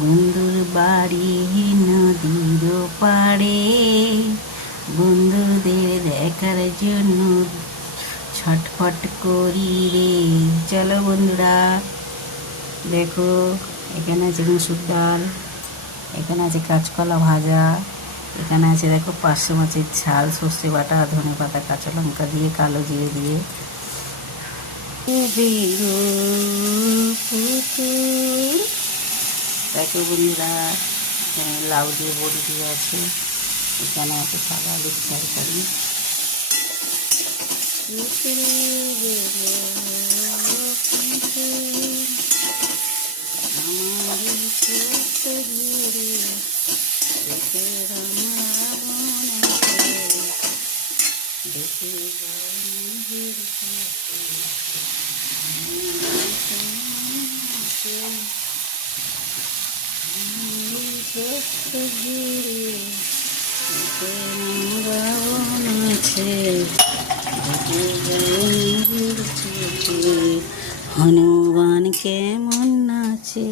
বন্ধুর বাড়ি নদীর পাড়ে, বন্ধুদের দেখার জন্য ছটফট করি রে। চলো বন্ধুরা, দেখো এখানে আছে মুসুর ডাল, এখানে আছে কাঁচকলা ভাজা, এখানে আছে দেখো 500 মাছের ঝাল, সর্ষে বাটা, ধনে পাতা, কাঁচা লঙ্কা দিয়ে, কালো জিরে দিয়ে। দেখো বন্ধুরা, এখানে লাউ দিয়ে বড়ি দিয়ে আছে, এখানে আছে সাদা আলুর তরকারি। হনুমান কেমন নাচে।